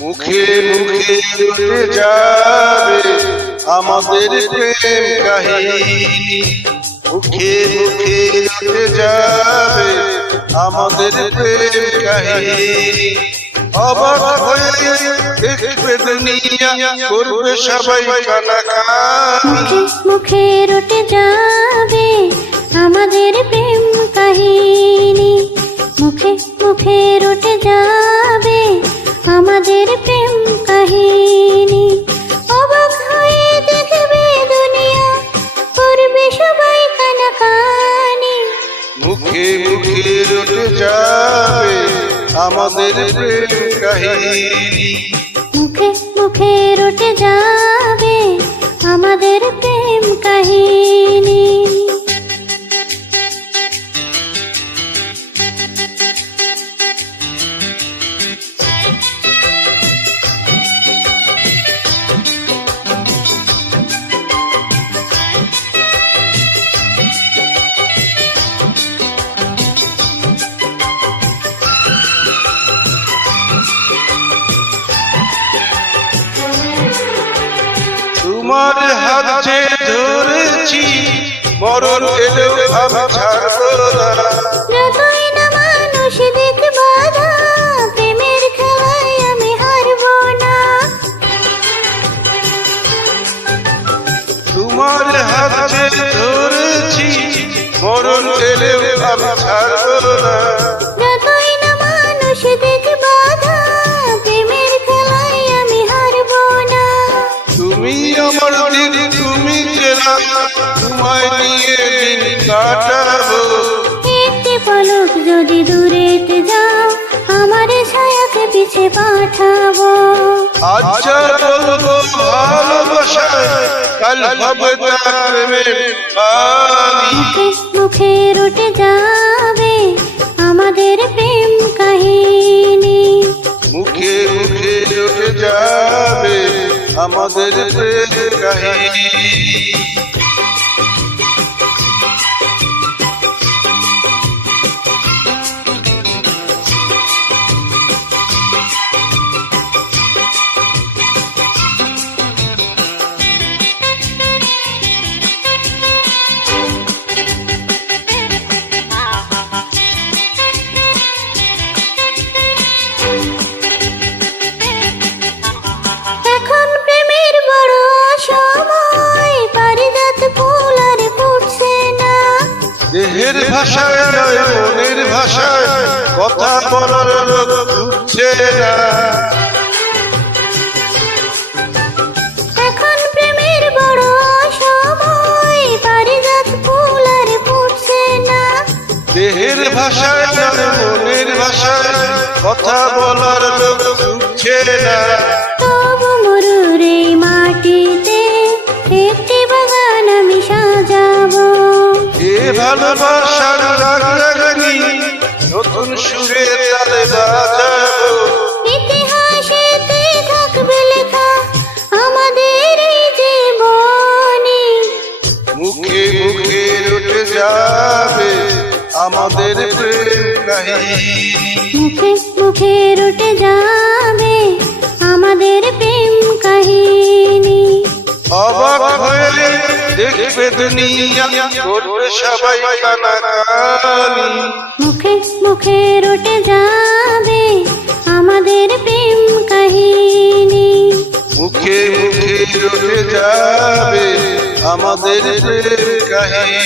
মুখে মুখে রটে যাবে আমাদের প্রেম কাহিনী, মুখে মুখে রটে যাবে আমাদের প্রেম কাহিনী। অবাক হয়ে দেখবে দুনিয়া, করবে সবাই কানাকানি। মুখে রটে যাবে আমাদের প্রেম কাহিনী, মুখে মুখে রটে যাবে আমাদের প্রেম কাহিনী। অবাক হয়ে দেখবে দুনিয়া, করবে সবাই কানাকানি। মুখে মুখে রটে যাবে আমাদের প্রেম কাহিনী, মুখে মুখে রটে যাবে আমাদের প্রেম কাহিনী। তোমার হাত যে ধরেছি, মরণ এলেও আমি ছাড়বো না। যতই না মানুষ দিক বাধা, প্রেমের খেলায় আমি হারবো না। তোমার হাত যে ধরেছি, মরণ এলেও আমি ছাড়বো না। যতই না মানুষ দিক বাধা, প্রেমের খেলায় আমি হারবো না। তুমি আমার দিন, তুমি চেনা, তোমায় নিয়ে দিন কাটাবো। একটি পলক যদি দূরেতে যাও, আমার ছায়াকে পিছে পাঠাবো। আজ বলবো ভালোবাসায়, কাল হবে তার প্রেমের বাণী। মুখে মুখে রটে যাবে আমাদের প্রেম কাহিনী, মুখে মুখে রটে যাবে আমাদের প্রেম কাহিনী। এখন প্রেমের বড় সময়, পারিজাত ফুল আর ফুটছে না। দেহের ভাষায় নয় মনের ভাষায়, কথা বলার লোক ফুটছে না। এখন প্রেমের বড় সময়, পারিজাত ফুল আর ফুটছে না। দেহের ভাষায় নয় মনের ভাষায়, কথা বলার লোক ফুটছে না। তবু মরুর এই মাটিতে একটি বাগান আমি সাজাবো। এ ভালোবাসার রাগরাগিনী, নতুন সুরে তালে বাজাবো। ইতিহাসেতে থাকবে লেখা আমাদের এই জীবনী। মুখে মুখে রটে যাবে আমাদের প্রেম কাহিনী, মুখে মুখে রটে যাবে আমাদের প্রেম কাহিনী। অবাক হয়ে দেখবে দুনিয়া, করবে সবাই কানাকানি। মুখে মুখে রটে যাবে আমাদের প্রেম কাহিনী, মুখে মুখে রটে যাবে আমাদের প্রেম কাহিনী।